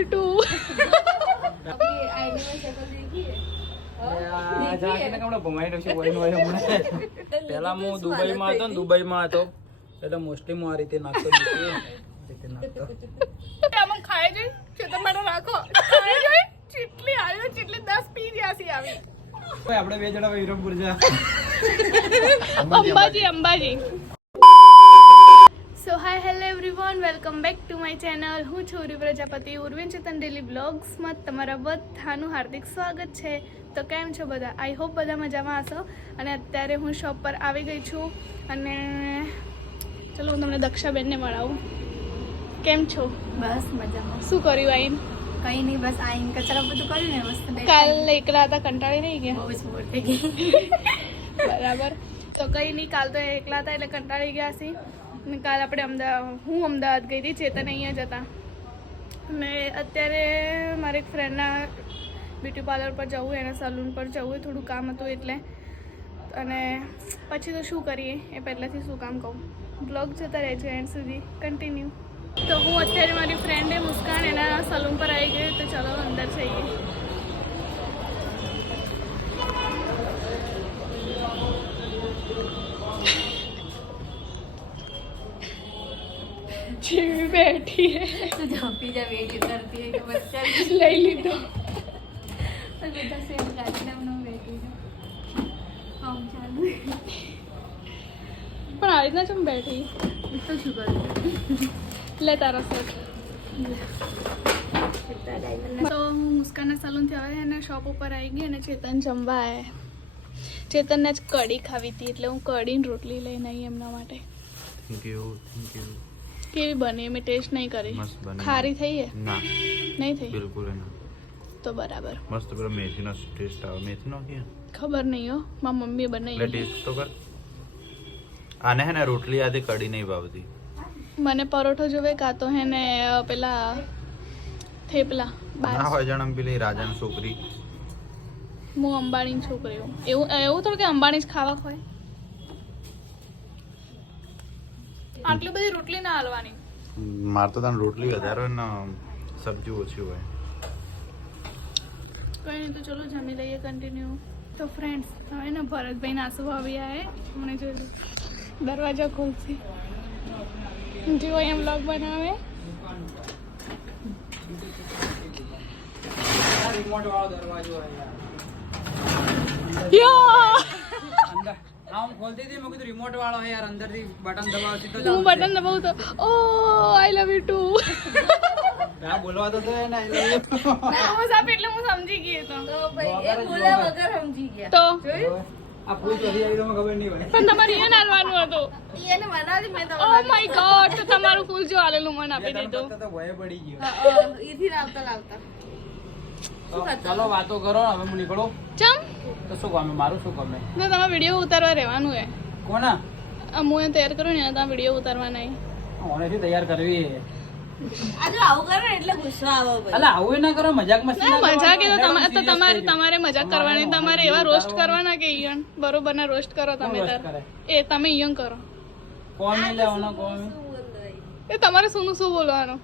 You two. પેલા હું દુબઈમાં હતો ને દુબઈમાં હતો એટલે મોસ્ટલી હું આ રીતે નાખતો આમાં ખાય જઈ ચેતન રાખો ખાય જઈ ચીટલી આવ્યો ચીટલી 10 પી જ્યાસી આવી. આપણે બે જણા વિરમપુર જા Ambaji. So hi hello everyone, welcome back to my channel. હું છું ઉર્વી પ્રજાપતિ. ઉર્વી ચેતન ડેલી બ્લોગ્સમાં તમારા બધાનું હાર્દિક સ્વાગત છે. તો કેમ છો બધા? આઈ હોપ બધા મજામાં હશો. અને અત્યારે હું શોપ પર આવી ગઈ છું અને ચલો હું તમને દક્ષાબેનને મળાવું. કેમ છો? બસ મજામાં. શું કર્યું આઈન? કઈ નહીં, બસ આઈને કચરા બધું કર્યું ને મસ્ત. કાલે એકલા હતા, કંટાળી નહીં ગયા? બહુ જ બોર થઈ ગઈ. બરાબર. તો કંઈ નહીં, કાલ તો એકલા હતા એટલે કંટાળી ગયા છીએ. અને કાલ આપણે હું અમદાવાદ ગઈ હતી, ચેતન અહીંયા જ હતા. અને અત્યારે મારી એક ફ્રેન્ડના બ્યુટી પાર્લર પર જવું, એના સલૂન પર જવું, થોડું કામ હતું એટલે. અને પછી તો શું કરીએ એ પહેલાંથી શું કામ કહું. બ્લોગ જોતા રહેજો એન્ડ સુધી, કન્ટિન્યુ. તો હું અત્યારે મારી ફ્રેન્ડે મુસ્કાન એના સલૂન પર આવી ગઈ, તો ચલો અંદર જઈએ. जीवी बैठी है तो जहाँ पिज्जा वेट करती है कि बस चल लई लीधो. और बेटा सेम गाड़ी में बैठी है हम चालू પણ આ રીતના ચમ બેઠી तो શું કરું લે તારો શર્ટ. તો હું મુસ્કાનના સલૂનથી આવે અને શોપ ઉપર આવી ગઈ અને ચેતન જમવા આવ્યા. ચેતનને જ કઢી ખાવી હતી એટલે હું કઢીને રોટલી લઈને આવી એમના માટે. Thank you. કેવી બની? મેં ટેસ્ટ નહીં કરી. મસ્ત બની. ખારી થઈ છે? ના નહીં થઈ. બિલકુલ ના. તો બરાબર. મસ્ત પેલો મેથીનો ટેસ્ટ આવે. મેથીનો કે ખબર નહીં હો, મારી મમ્મીએ એટલે બનાવી. ટેસ્ટ તો કર. આને હે ને રોટલી આથી કઢી નહીં ભાવતી. મને પરોઠો જોવે કાં તો હે ને પેલા થેપલા. ના હોય જણમ પેલી રાજાની છોકરી. હું અંબાણીની છોકરી હું. એવું થોડું કે અંબાણી જ ખાવા હોય. આટલી બધી રોટલી ના હાલવાની. માર તો તને રોટલી વધારે હોય ને સબ્જી ઓછી હોય. કંઈ નહીં, તો ચલો જમી લઈએ કન્ટિન્યુ. તો ફ્રેન્ડ્સ, હવે ને ભરતભાઈ નાસુ ભાભી આવે મને જોઈ દરવાજો ખોલશે. જેવો એમ બ્લોગ બનાવે. આમ ખોલતી હતી મેં કીધું રિમોટ વાળો હે યાર, અંદરથી બટન દબાવતી તો હું બટન દબાવું તો ઓ આઈ લવ યુ ટુ ના બોલવા તો દે ને આઈ લવ ના હું સાપ એટલે હું સમજી ગઈ તો ભાઈ એ બોલ્યા વગર સમજી ગયા તો આ ફૂલ ચોરી આવી તો મને ખબર નહીં હોય. પણ તમારે એને હાલવાનું હતું. એને બનાવી મેં તો ઓ માય ગોડ, તો તમારું ફૂલ જો હાલેલું મને આપી દીધું. તો ભય પડી ગયો. ઈથી લાવતા ચાલો વાતો કરો, હવે હું નીકળું. ચમ તો શું ગમે? મારું શું ગમે? તો તમારે વિડીયો ઉતારવા રહેવાનું હે. કોના હું એને તૈયાર કરું ને તમે વિડીયો ઉતારવા નહીં. ઓનેથી તૈયાર કરવી હે. આ જો આવું કરે ને એટલે ગુસ્સો આવે ભાઈ. અલા આવું ના કરો, મજાક મસ્તી ના ના કરો. મજાક એ તો તમારે મજાક કરવાની, તમારે એવા રોસ્ટ કરવાના કે ઈયન બરોબર ના રોસ્ટ કરો તમે રોસ્ટ તાર. કરે? એ તમે ઈયન કરો. કોમે લેવાનો કોમે એ તમારે શું બોલવાનું.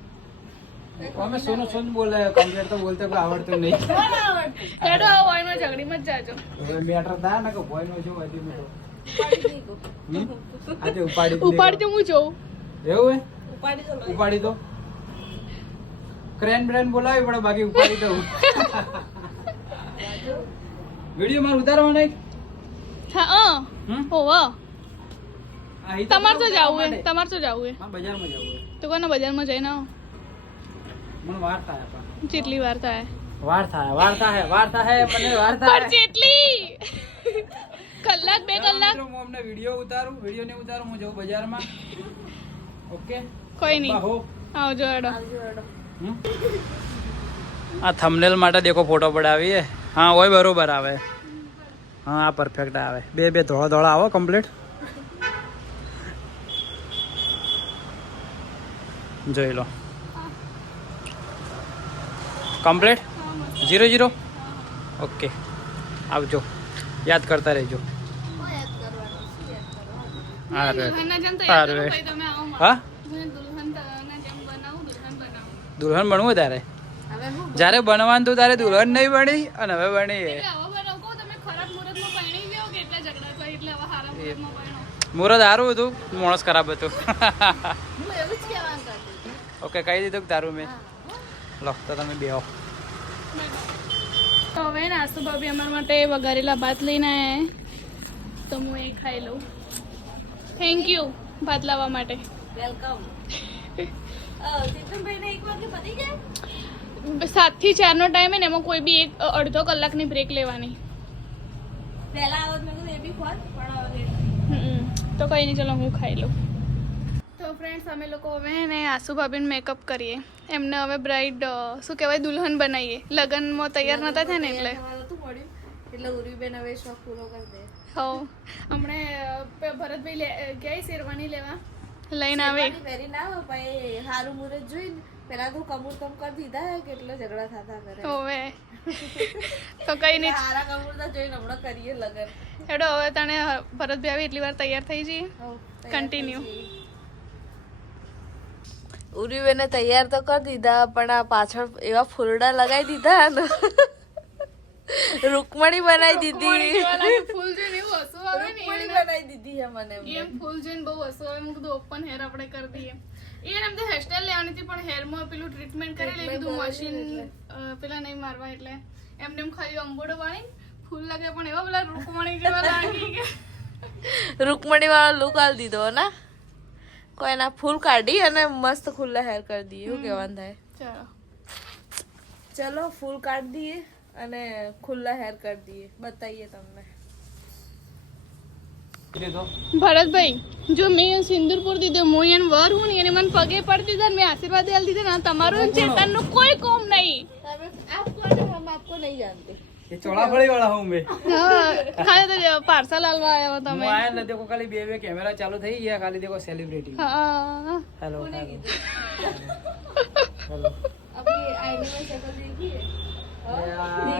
કોમે સોનું બોલે, કમ્પ્લીટ તો બોલતે પણ આવડતું નહીં. હેડો આવો એમાં ઝઘડીમાં જ જાજો. હવે મેટર થાય ને કે ભોય નો જો હજી મેં આજે ઉપાડી ઉપાડજો હું જોઉં. એવું હે? ઉપાડી દો. ક્રેન બ્રેન બોલાવી પડે, બાકી ઉપાડી દઉં. વિડિયો માર ઉતારવા નહીં. હા હોવા અહીં તમારે તો જાવું હે, તમારે તો જાવું હે. હા, બજારમાં જવું હે. તો કોને બજારમાં જઈને આવો. મને વાર થાય પણ. જેટલી વાર થાય વાર થાય મને વાર પણ જેટલી કલાક 2 કલાક હું અમને વિડિયો ને ઉતારું, હું જઉં બજારમાં. ઓકે કોઈ નહીં. બાહો. આવજો હેડો. આ થંબનેલ માટે દેખો ફોટો પડાવીએ. હા હોય બરોબર આવે. હા આ પરફેક્ટ આવે. બે ધોળા આવો કમ્પ્લીટ. જોઈ લો કમ્પ્લીટ 0-0. ઓકે આવજો, યાદ કરતા રહેજો. દુલ્હનના જેમ તૈયાર કરો, પછી તમે આવો. હા મને દુલ્હનના જેમ બનાવું. દુલ્હન બનવું તારે? હવે હું જ્યારે બનવાનું તું તારે દુલ્હન નહીં બની અને હવે બની એટલે હવે બનાવ કહું તમે ખરાબ મુહૂર્તમાં પરણી ગયો કે એટલે ઝઘડા થાય એટલે હવે સારા મુહૂર્તમાં પરણો. મુહૂર્ત સારું હતું માણસ ખરાબ હતું હું એવું જ કહેવા કરતી ઓકે કહી દીધું કે તારું મેં લો તો તમે બેહો તો હવે નાસ્તો ભાભી અમારા માટે વઘારેલા ભાત લઈને આવ્યા તો હું એ ખાઈ લઉં. થેન્ક યુ ભાત લાવવા માટે. વેલકમ ચેતનભાઈને 1 વાગે પતી જાય 7 થી 4 નો ટાઈમ ને એમાં કોઈ બી એક અડધો કલાકની બ્રેક લેવાની. પહેલા આવત મેં કીધું એ બી ખોટ પણ હવે તો કંઈ નહીં, ચલો હું ખાઈ લઉં. તો ફ્રેન્ડ્સ અમે લોકો હવે ને આસુ ભાભીને મેકઅપ કરીએ. એમને હવે બ્રાઇડ શું કહેવાય દુલ્હન બનાવીએ. લગ્નમાં તૈયાર નતા થયા ને એટલે નતું મળ્યું એટલે ઉર્વીબેન હવે શોખ પૂરો કરી દે. હો હમણે ભરતભાઈ ગયા શેરવાની લેવા લઈને આવે. પહેરી ના હોય ભાઈ હારું મુહૂર્ત જોઈને પેલા તો કમૂરતમ કરી દીધા કેટલો ઝઘડા થતા કરે હોવે તો કંઈ નહીં, હારા કમૂરતા જોઈને હમણાં કરીએ લગન. હેડો હવે તને ભરતભાઈ આવે એટલી વાર તૈયાર થઈ જઈએ. કન્ટિન્યુ. ઉર્વીબેને તૈયાર તો કરી દીધા પણ આ પાછળ એવા ફૂલડા લગાવી દીધા ને રૂકમણી બનાવી દીધી. ફૂલ જોઈને એવું હસવું આવે ને રૂકમણી બનાવી દીધી છે મને એમ ફૂલ જોઈને બહુ હસવું આવે. હું કીધું ઓપન હેર આપણે કરી દઈએ. એમ તો હેરસ્ટાઈલ લેવાની હતી પણ હેરમાં પેલું ટ્રીટમેન્ટ કરી લઈ કીધું મશીન પેલા નહીં મારવા એટલે એમને એમ ખાલી અંબોડો વાળી ફૂલ લાગે પણ એવા પેલા રૂકમણી જેવા લાગી ગયા. રૂકમણી વાળો લુક આલી દીધો ને કોઈના ફૂલ કાઢી અને મસ્ત ખુલ્લા હેર કરી દઈએ એવું કહેવાનું થાય. ચાલો ચલો ફૂલ કાઢ દઈએ અને ખુલ્લા હેર કરી દઈએ બતાવીએ તમને. ભરતભાઈ જો મેં સિંદુરપુર દીધો હું એને વર હું ને એને મને પગે પડી દીધા મેં આશીર્વાદ આલી દીધા ને તમારું ચેતનનું કોઈ કોમ નહીં. આપકો અને હમ આપકો નહીં જાનતે. ये ચોળાફળી વાળા હું મેં ખાલી તો પાર્સલ આલવા આવ્યા તમે. હું આયા ને દેખો ખાલી બે કેમેરા ચાલુ થઈ ગયા ખાલી દેખો સેલિબ્રિટી હા હેલો હેલો अपनी आईने में शक्ल देखिए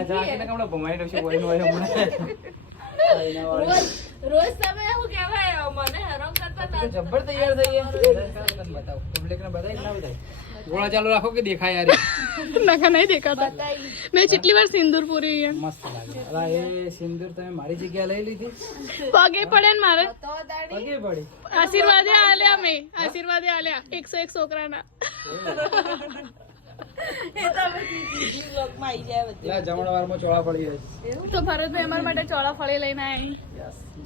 જાકીને કમળો ભમાઈ રહ્યો છે કોઈનો હોય હમણાં રોજ તમે એવું કહેવાય મને હેરાન કરતા હતા. જબ્બર તૈયાર થઈ ગયા બતાવો પબ્લિક ને બતાવી ના બતાવી ગોળા ચાલુ રાખો કે દેખાય યાર નખા નહીં દેખાતા. મેં જેટલી વાર સિંદૂર પૂરી મસ્ત લાગે અલા એ સિંદૂર તમે મારી જગ્યા લઈ લીધી પગે પડે ને મારે તો દાડી પગે પડી આશીર્વાદે આલ્યા મેં આશીર્વાદે આલ્યા 101 છોકરાના. એ તમે બીજી બ્લોગમાં આવી જાય બધું. લા જમણવારમાં ચોળા પડી જાય તો ભરતભાઈ અમારા માટે ચોળા ફળી લઈને આવી.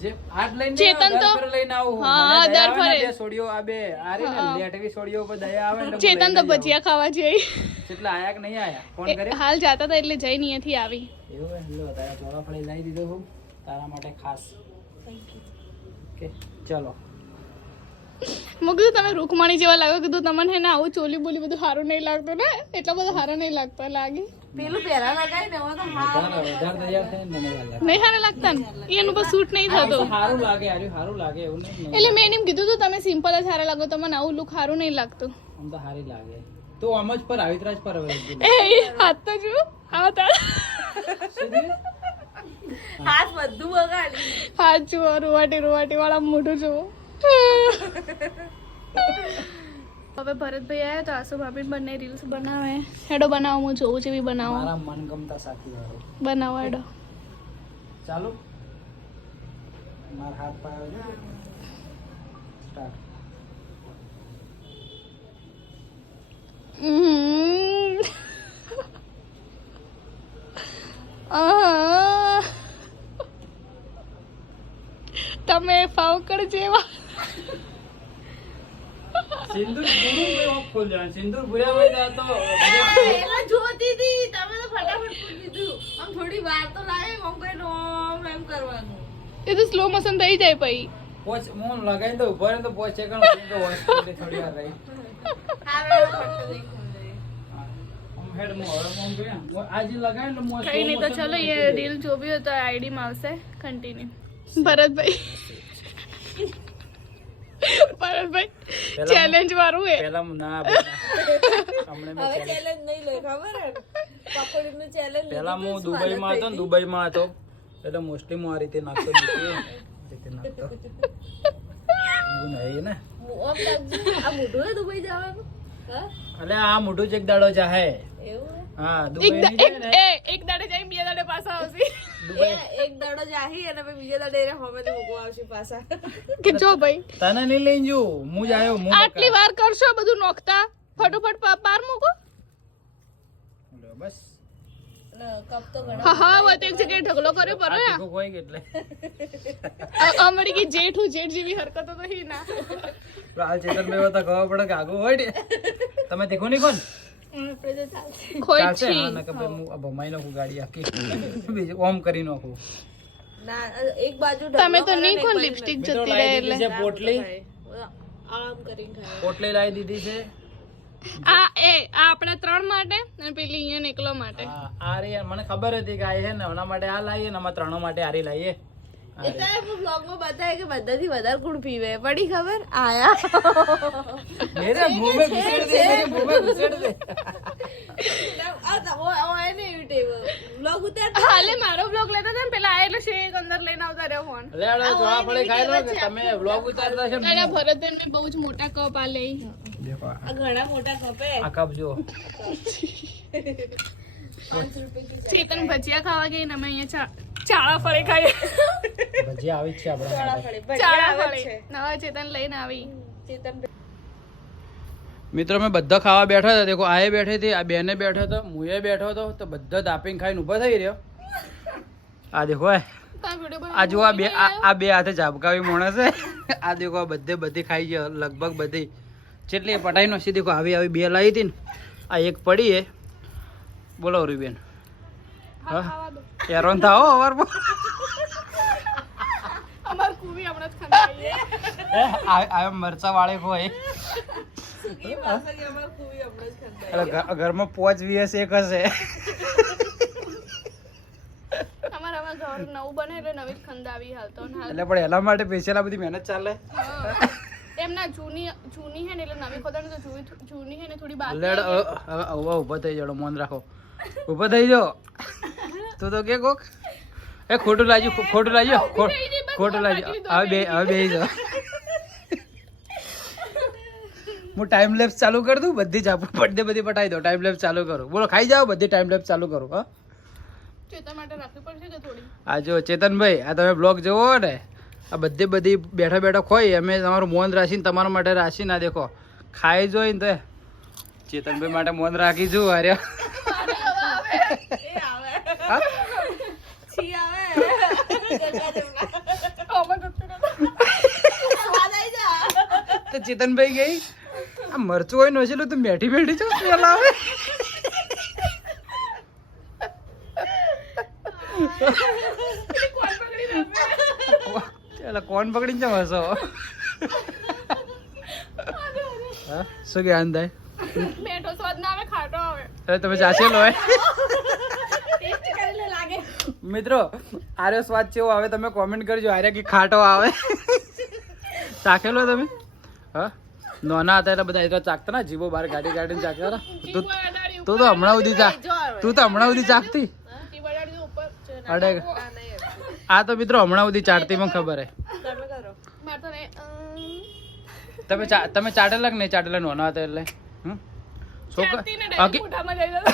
જે આટ લઈને ચેતન તો- દર પર લઈને આવું હા, મને દયા દર આવે ને ફરે. બે છોડીઓ આ બે આ રે ને લેટવી છોડીઓ પર દયા આવે ને તો હું ચેતન લઈને તો જાઉં. ભજીયા ખાવા જઈ કેટલા આયા કે નહીં આયા ફોન કરે હાલ જાતા હતા એટલે જઈને અહીંયાથી આવી. એવું હે લો તારા ચોળા ફળી લાવી દીધો હું તારા માટે ખાસ ઓકે ચલો મેં કીધું તમે રૂકમણી જેવા લાગો કીધું તમને હે ને આવું ચોલી બોલી બધું સારું નહીં લાગતું ને એટલો બધો સારો નહીં લાગતો લાગી પેલું પહેરા લગાવી ને હવે તો હા વધારે તૈયાર થાય ને મને યાદ લાગે નહીં સારા લાગતા ને એનું પર સૂટ નહીં થતું. સારું લાગે યાર સારું લાગે એવું નહીં એટલે મેં એમ કીધું તું તમે સિમ્પલ જ સારા લાગો તમને આવું લુક સારું નહીં લાગતું. આમ તો સારી લાગે તો આમ જ પર આવિત્રાજ પર હવે એ હાથ તો જો આવા તારા હાથ બધું બગાડી. હાથ જુઓ રૂવાટી વાળા મોઢું જુઓ. હવે ભરતભાઈ આવ્યા તો આસુ ભાભી બંને રીલ્સ બનાવે. હેડો બનાવો હું જોઉં છે બી બનાવો મારા મનગમતા સાથી વાળો બનાવો હેડો. ચાલો મારા હાથ પાયો સ્ટાર્ટ તમે ફાવકડ જેવા સિંદૂર ગુરુ મે ઓફ ખોલ જાય સિંદૂર ભૂયા હોય જાય તો એલા જોતી હતી તમે તો ફટાફટ પૂછી દીધું આમ થોડી વાર તો લાગે આમ કઈ રોમ એમ કરવાનું. એ તો સ્લો મોશન થઈ જાય પછી. પોચ મોન લગાઈ દો ઉપર તો પોચ સેકન્ડ તો વોચ થોડી વાર રહી આવે ફટકો દેખો આમ હેડ મો હવે મોન ગયા આજે લગાઈ લે મો કઈ નહીં તો ચલો એ રીલ જો બી હોય તો આઈડી માં આવશે. કન્ટિન્યુ ભરતભાઈ ચેલેન્જ વાળું હે પહેલા ના હમણે હવે ચેલેન્જ નહીં લે ખબર હે પકોડીનું ચેલેન્જ પહેલા હું દુબઈમાં હતો ને દુબઈમાં હતો એટલે મોસ્ટલી હું આ રીતે નાખતો રીતે નાખતો એવું નહીં ને આમ લાગજો આ મોઢું હે દુબઈ જવાનું હા એટલે આ મોઢું જ એક દાડો ચાહે એવું હે હા એક દુબઈ દા- ની છે એક- ને એ, એક દાડે જઈને બીજા દાડે પાછા આવશે એક દાડો જાહી અને પછી બીજા દાડે એને હોમેથી મૂકવા આવશે પાછા. કે જો ભાઈ તને નહીં લઈને જુ હું જ આવ્યો હું આટલી વાર કરશો બધું નોખતા ફટોફટ બહાર મૂકો લ્યો, બસ અને કપ તો ઘણા હા હા વતે એક જગ્યાએ ઢગલો કર્યો આ પર તીખું કોઈ કે એટલે અમારી કે જેઠું જેઠ જેવી હરકતો તો હી ના પણ આ ચેતન ભાઈ હોતા ખબર પડે કે આગળ હોય ને તમે તીખું નહીં કોણ આપણે તો ચાલશે. ખોઈ ચાલશે છી હા નકર ભાઈ હું આ ભમાઈ નાખું ગાડી આખી બીજું ઓમ કરી નાખું ના એક બાજુ તમે તો ઢગલો નહીં કરે કોણ ને એક લિપસ્ટિક મિત્રો જતી રહે લાવી એટલે દીધી છે પોટલી બાજુ આમ કરીને ખાય. પોટલી લાવી દીધી છે આ આપણા 3 માટે અને પેલી અહીંયા એકલો માટે હા, આ રહી મને ખબર હતી કે આ છે ને એના માટે આ લાવીએ ને અમારે ત્રણો માટે આરી લાવીએ એ તો એ બ્લોગમાં બતાવે કે બધાથી વધારે ગુણ પીવે પડી ખબર આયા મેરે મુંહ में घुसेड़ दे मेरे मुंह में घुसेड़ दे આ તો ઓય ને યુટ્યુબ બ્લોગ ઉતાર હાલે મારો બ્લોગ લેતા હતા ને પેલા આ એટલે શેક અંદર લઈને આવતા રહ્યો ફોન લે લે ચોળા ફળે ખાઈ લો કે તમે વ્લોગ ઉતારતા છે એના ભરતબેન ને બહુ જ મોટા કપ આ લઈ દેખો આ ઘણા મોટા કપે આ કપ જો 5 રૂપિયા ચેતન ભજીયા ખાવા ગઈ ને અમે અહીંયા ચાળા ફળે ખાઈએ ભજીયા આવી જ છે આપણા માટે. ચાળા ફળે નવા ચેતન લઈને આવી ચેતન મિત્રો મેં બધા ખાવા બેઠા હતા દેખો આએ બેઠી હતી આ બેને બેઠો હતો મુએ બેઠો હતો તો બધા દાપીને ખાઈને ઊભા થઈ રહ્યો આ દેખો આ જો આ બે આ બે હાથે ઝાપકાવી માણસ છે આ દેખો આ બધી ખાઈ ગયો લગભગ બધી જેટલી પટાઈ નો છે દેખો આવી બે લાવી હતી ને આ એક પડી હે બોલો રૂબેન હા એરોન થાઓ અવાર અમાર કુવી હમણાં જ ખાઈ આ મરચા વાળે હોય સુકી પાસા અમાર કુવી આપણે જ ખાતા એટલે ઘરમાં 5 VS એક હશે અમારા ઘર નવું બને એટલે નવી જ ખંડાવી હાલ તો હાલ એટલે પણ એના માટે સ્પેશિયલ આ બધી મહેનત ચાલે એમના જૂની હે ને એટલે નવી ખોદાને તો જૂની હે ને થોડી બાકી લેડ હવે ઊભો થઈ જાડો મન રાખો ઊભો થઈ જાઓ તું તો કે કોક એ ખોટું લાગ્યો ખોટું લાગ્યો હવે બે જાઓ હું ટાઈમ લેપ્સ ચાલુ કરી દઉં બધી જ બધી પટાઈ દો ટાઈમ લેપ્સ ચાલુ કરું બોલો ખાઈ જાઓ બધી ટાઈમ લેપ્સ ચાલુ કરું હા ચેતન માટે રાખવી પડશે કે થોડી આ જો ચેતનભાઈ આ તમે બ્લોગ જોવો ને આ બધી બેઠા બેઠા ખોઈ અમે તમારું મોન રાખીને તમારા માટે રાખી ના દેખો ખાઈ જોઈ ને તો ચેતનભાઈ માટે મોન રાખી છું અરે એ આવે હા? છી આવે તો ચેતનભાઈ ગઈ આ મરચું હોય નોચેલું તો મેઠી છો પેલા આવે ચાલો કોણ પકડીને જમ હશો હા શું કે આંદાય મેઠો સ્વાદ ના આવે ખાટો આવે હવે તમે ચાચેલો હોય ટેસ્ટ કરીને લાગે મિત્રો આર્યો સ્વાદ કેવો આવે તમે કોમેન્ટ કરજો આર્યા કે ખાટો આવે ચાખેલો તમે હા નોના હતા એટલે બધા એટલા ચાખતા ના જીવો બહાર ગાડી ગાડીને ચાખતા હતા તું તું તો હમણાં સુધી ચાખતી અડે આ તો મિત્રો હમણાં સુધી ચાટતી મને ખબર હે તમે કરો મારે તો નહીં તમે ચાટેલા કે નહીં ચાટેલા નોના હતા એટલે ચાટતી ને ડાયરેક્ટ મોઢામાં જઈ જતો.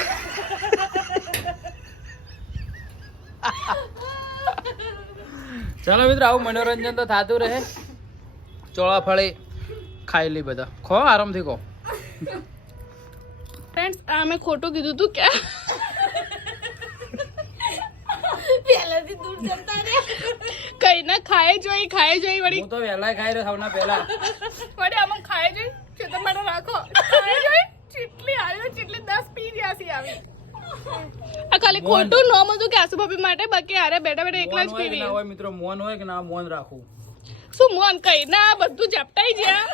ચાલો મિત્રો આવું મનોરંજન તો થતું રહે ચોળા ફળી ખાઈ લી બધા ખો આરામથી ખો ફ્રેન્ડ્સ આ મેં ખોટું કીધું તું કે પહેલાથી દૂર જતા રે કઈ ના ખાય જોઈ વળી હું તો વહેલા ખાઈ રહ્યો સૌના પહેલા વળી આમાં ખાય જોઈ ચેતન માટે રાખો ખાય જોઈ ચીટલી આવ્યો ચીટલી 10 પી ગયા છે આવી આ ખાલી ખોટું નોમ હતું કે આસુ ભાભી માટે બાકી આરે બેઠા બેઠા એકલા જ મોન હોય કે પીવી ના હોય મિત્રો મોન હોય કે ના મોન રાખવું શું મોન કઈ ના બધું ઝપટાઈ ગયા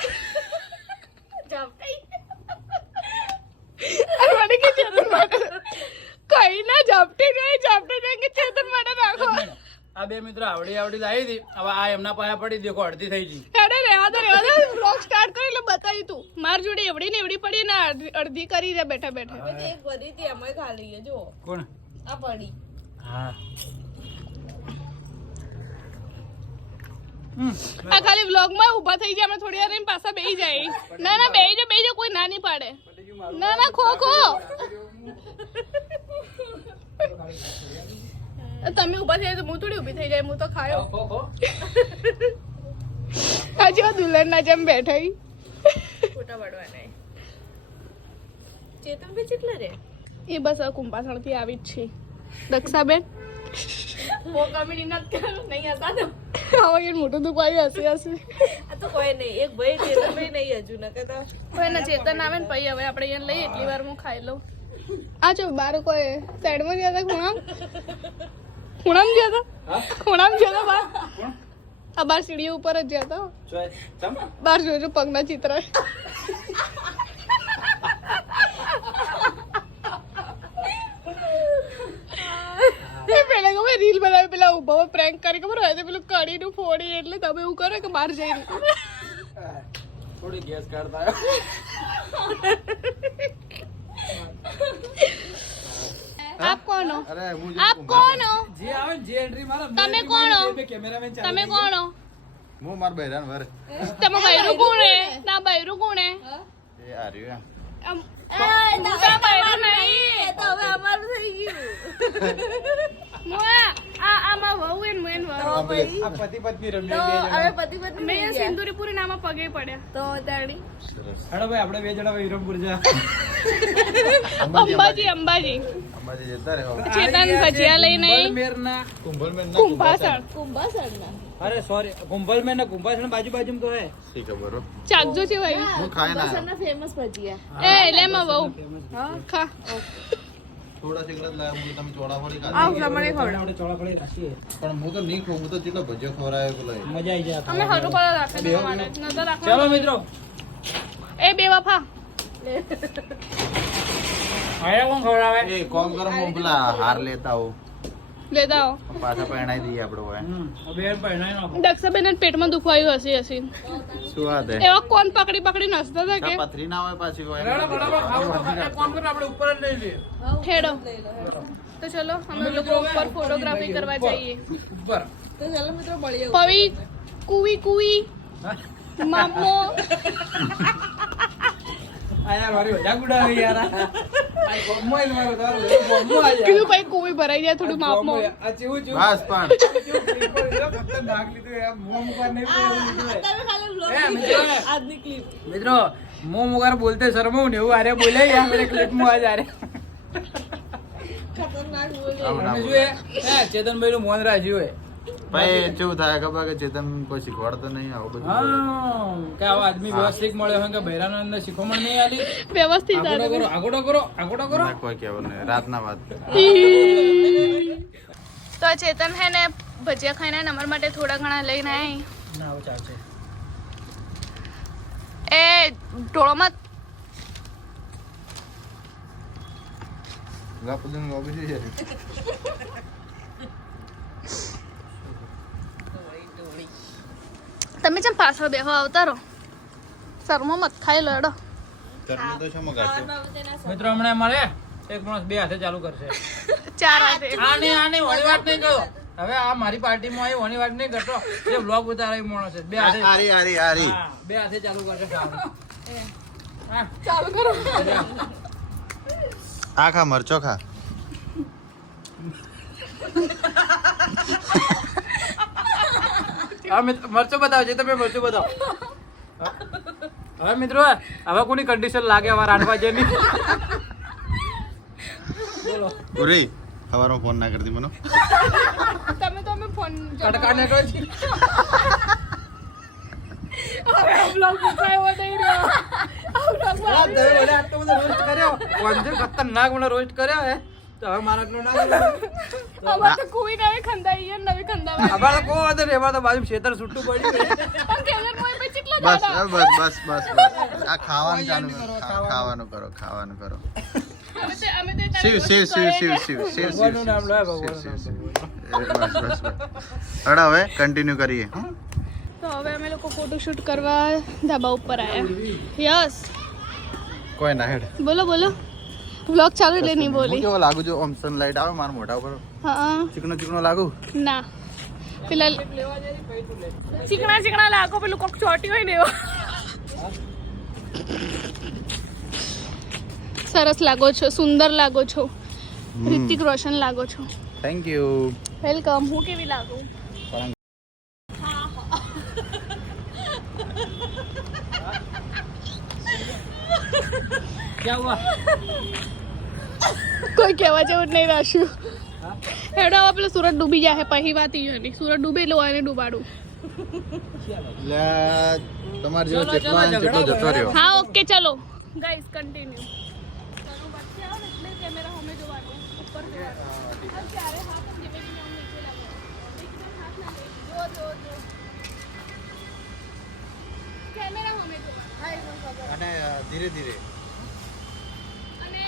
જપટાઈ અરે મને કે ચેતન માટે કઈ ના ઝપટી જાય કે ચેતન માટે રાખો આ બે મિત્રો આવડી લાવી હતી હવે આ એમના પાસે પડી દેખો અડધી થઈ ગઈ અરે રહેવા દે બ્લોગ સ્ટાર્ટ કરી એટલે બતાવી તું માર જોડે એવડી ને એવડી પડી ને અડધી કરી દે બેઠા બેઠા હવે તો એક ભરી હતી એમાંય ખા લઈએ જો કોણ આ પડી હા આ ખાલી વ્લોગ માં ઊભા થઈ જાય અમે થોડી વાર રહીને પાછા બેહી જાય ના બેહી જાઓ કોઈ ના નહીં પાડે ના ખો તમે ઊભા થઈ જાય તો હું થોડી ઊભી થઈ જાય, હું તો ખાયો. ખો ખો હજી દુલ્હનના જેમ બેઠા ઈ. ફોટા પાડવાના. ચેતન ભાઈ કેટલા રે? એ બસ હવે કુંભાસણથી આવી જ છે. દક્ષાબેન મોકા મિલી નથી કર્યો, નહીં હતા તો. હવે એ મોટું દુખાયું હશે હશે. આ તો કોઈ નહીં, એક ભાઈ ચેતન ભાઈ નહીં હજુ ન કહેતા. કોઈ ના ચેતન આવે ને પછી હવે આપણે અહીંયા લઈએ એટલી વાર હું ખાઈ લઉં. આ જો બાર કોઈ સાઈડમાં ગયા હતા ખૂણામાં ગયા હતા ખૂણામાં ગયા હતા બાર. આ બાર સીડીઓ ઉપર જ ગયા હતા. બાર જોજો પગના ચિત્ર. પેલા ખબર રીલ બનાવી પેલા ઉભા પ્રેન્ક કરી ખબર હોય તો પેલું કડીનું ફોડી એટલે તમે એવું કરો કે બહાર જઈને થોડી ગેસ કાઢતા આપ કોણ હો? આપ કોણ હો? જે આવે ને જે એન્ટ્રી મારો તમે કોણ હો? કેમેરામેન તમે કોણ હો? હું માર બૈરાન વર તમે બૈરું કોણ હે? ના બૈરું કોણ હે? એ આર્યો હું તો બૈરું નહીં. એ તો હવે અમારું થઈ ગયું. આમાં વહુ એન મેન વહુ. આ પતિ પત્ની તો રમ્યા બે હવે જણા પતિ પત્ની મેં થઈ ગયા. સિંદૂરી પૂરી નામાં પગે પડ્યા. તો તાળી. હેડો ભાઈ આપણે બે જણા વિરમપુર જા અંબાજી અંબાજી અમારી જતા રહે ચેતન ભજીયા લઈને મેરના કુંભલમેન ના કુંભાસણ કુંભાસણના. અરે સોરી કુંભલમેન ને કુંભાસણ બાજુ બાજુ તો હે શી ખબર હો ચાકજો છે ભાઈ. હું ખાય ના કુંભાસણના ફેમસ ભજીયા. એ લેમાં વહુ ખા. થોડા સિગરેટ લાયા હું તમે ચોળાફળી આવ ખાધી પ્રમાણે ખવડાવ. આપણે ચોળાફળી રાખીએ પણ હું તો નહીં ખાઉં હું તો જેટલો ભજીયો ખવડાયો પેલો મજા આવી જાય અમે હરું પર રાખે તમારા માટે નતો ચલો રાખવાનો. મિત્રો એ બે વફા આયા કોણ ખવડાવે એ કોમ કરો હું પેલા હાર લેતા આવું લેતા આવો. પાછા પહેણાઈ દઈએ આપણે હોય બે પહેણાઈ નાખો દક્ષાબેન પેટમાં દુખવાયું હશે હશે શું વાત હે એવા કોણ પકડી પકડી નસતા હતા કે પથરી ના હોય પાછી હોય રેડો બરાબર ખાવું તો એક કામ કરો આપણે ઉપર જ લઈ લઈએ ઠેડો. તો ચલો અમે લોકો ઉપર ફોટોગ્રાફી કરવા જઈએ. ઉપર તો ચાલો મિત્રો મળીએ. પવી કુવી કુવી મામો આયા મારી મજાક ઉડાવી યાર આ મોબાઈલ મારો તારો મોમો આયા કીધું ભાઈ કુવી ભરાઈ જાય થોડું માપમાં. આ ચેવું ચેવું બસ પણ ખતરનાક લીધું યાર મોમ ઉપર નહીં તમે ખાલી vlog એ, ની મિત્રો. આજની ક્લિપ. મિત્રો મોમ વગર બોલતે શરમાવું ને એવું આરે બોલે યાર મેરે ક્લિપ માં આ જા રે ખતરનાક બોલી. આવું ના અને બોલાય. જો એ ચેતનભાઈ નું મોન રાખ્યું હે ભાઈ કેવું થાય ખબર કે ચેતન કોઈ શીખવાડતો નહીં આવું બધું બોલે. હા કે આવો આદમી વ્યવસ્થિત મળ્યો હોય કે બૈરાનો અંદર શીખવણ નહીં આલી વ્યવસ્થિત આગોડો કરો આગોડો કરો આગોડો કરો ના કોઈ કહેવું નહીં રાતના વાત તો આ ચેતન હે ને ભજીયા ખાઈને આવીને અમારા માટે થોડા ઘણા લઈને આવી. ના આવું ચાલશે એ ઢોળોમાં ગાપુદન ગોબી છે તમે જેમ પાછળ બેહવા આવતા રહો. શર્મો મત ખાઈ લડો. ચટણી તો શું મગાશું મિત્રો હમણાં અમારે એક માણસ બે હાથે ચાલુ કરશે ચાર હાથે. આને વણી વાત નહીં કરો હવે આ મારી પાર્ટીમાં આવી વણી વાત નહીં કરતો જે બ્લોગ ઉતારે એ માણસ છે બે હાથે આરી આરી આરી હા, બે હાથે ચાલુ કરશે ખાવાનું. હા ચાલુ કરો. આ ખા મરચો ખા હા મરચો બતાવો છે તમે મરચો બતાવો હવે મિત્રો હવે કોની કન્ડિશન લાગે હવે 8 વાગ્યાની બોલો ઉરી સવારમાં ફોન ના કરતી મને તમે તો અમે ફોન કટકા ને કોઈ હવે બ્લોગ ઉપાયો નહીં રહ્યો. આ vlog માં આટલો બધો રોસ્ટ કર્યો વંજે ખતરનાક મને રોસ્ટ કર્યો હે તો હવે મારા એટલું ના અમારે તો કોઈ નવી ખંદાઈ છે, નવી ખંદાવા. અમારે તો કોઈ વાંધો નહીં અમારે તો બાજુ ખેતર છૂટું પડ્યું પણ કેજર મોય પછી કેટલા બસ દાડા. બસ બસ બસ બસ આ ખાવાનું ચાલુ કરો ખાવાનું કરો ખાવાનું કરો અમે તો શિવ શિવ શિવ શિવ શિવ શિવ શિવ ભગવાનનું નામ લો શિવ ભગવાનનું શિવ નામ બસ બસ બસ હડો હવે કન્ટિન્યુ કરીએ તો હવે અમે લોકો ફોટોશૂટ કરવા ધાબા ઉપર આવ્યા. યસ કોઈ ના હેડ બોલો બોલો. વ્લોગ ચાલુ એટલે નહીં હું બોલી. કેવો લાગુ જો ઓમ સનલાઇટ આવે મારા મોઢા ઉપર હા ચીકણો ચીકણો લાગુ ના પેલા ચીકણા ચીકણા લાગો પેલું કોક ચોટી હોય ને એવો. સરસ લાગો છો, સુંદર લાગો છો, રિતિક રોશન લાગો છો. Thank you welcome. હું કેવી લાગુ? क्या हुआ? કોઈ કહેવા જેવું જ નહીં રાખ્યું. હેડો હવે પેલો સુરત ડૂબી જાય પછી વાત ઈ નહીં. સુરત ડૂબે એટલે એને ડૂબાડું. એટલે તમારે જેવો જેટલો આવે ને તેટલો જતો રહ્યો. હા ઓકે ચલો ગાઈસ કન્ટિન્યુ. તનો વચ્ચે આવો ને એટલે કેમેરા સામે જોવાનું, ઉપર જોવાનું. આ ચારે હાથ આમ ધીમે ધીમે આમ નીચે લાગવાનું. એકદમ હાથ ના લે. જો. કેમેરા સામે જોવાનું. હા એકદમ ખબર. અને ધીરે ધીરે અને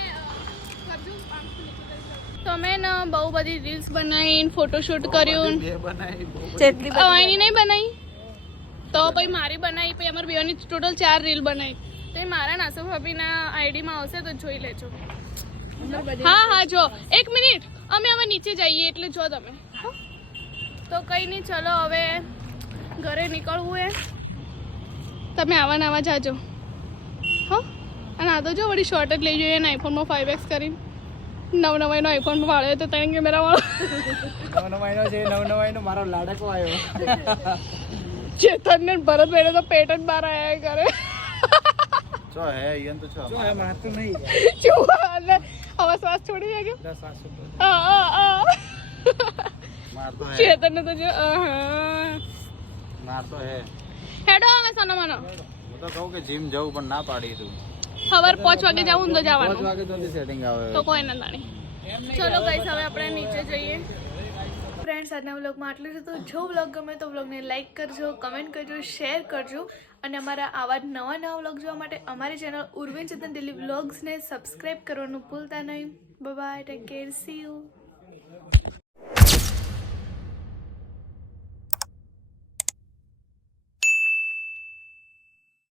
કરજો આમ નીચે કરી. તમે ને બહુ બધી રીલ્સ બનાવીને ફોટોશૂટ કર્યું. બે બનાવી જેટલી એની નહીં બનાવી તો પછી મારી બનાવી પછી અમારી બેવાની ટોટલ 4 રીલ બનાવી. તો એ મારા નાસુ ભાભીના આઈડીમાં આવશે તો જોઈ લેજો. હા જો 1 મિનિટ અમે નીચે જઈએ એટલે જો તમે. હો? તો કંઈ નહીં ચલો હવે ઘરે નીકળવું એ. તમે આવા જાજો. હો અને આ તો જો વળી શોર્ટ જ લઈ જોઈએ ને આઈફોનમાં 5x કરીને. નવનવાઈનો આઈફોનમાં વાળ્યો તો 3 કેમેરા વાળો. નવનવાઈનો મારો લાડકો આવ્યો. ચેતન ને ભરત ભાઈ તો પેટ જ બહાર આયા કરે. છો હે ઈયન તો છો જો એ મારતું નહીં. હવે શ્વાસ છોડી જાય કે મારતો હે ચેતન ને તો જો મારતો હે. હેડો હવે સનો મનો હું તો કહું કે જીમ જવું પણ ના પાડી તું. ખબર 5 વાગે જાવું તો 5 જવાનું વાગે તો સેટિંગ આવે. તો કોઈ ના જાણે. ચલો ગાઈસ હવે આપણે નીચે જઈએ. ફ્રેન્ડ્સ આજના વ્લોગમાં આટલું જ હતું. જો વ્લોગ ગમે તો વ્લોગને લાઈક કરજો, કમેન્ટ કરજો, શેર કરજો અને અમારા આવા નવા વ્લોગ જોવા માટે અમારી ચેનલ ઉર્વિન ચેતન દિલીપ વ્લોગ્સને સબસ્ક્રાઈબ કરવાનું ભૂલતા નહીં. Bye bye, take care, C you.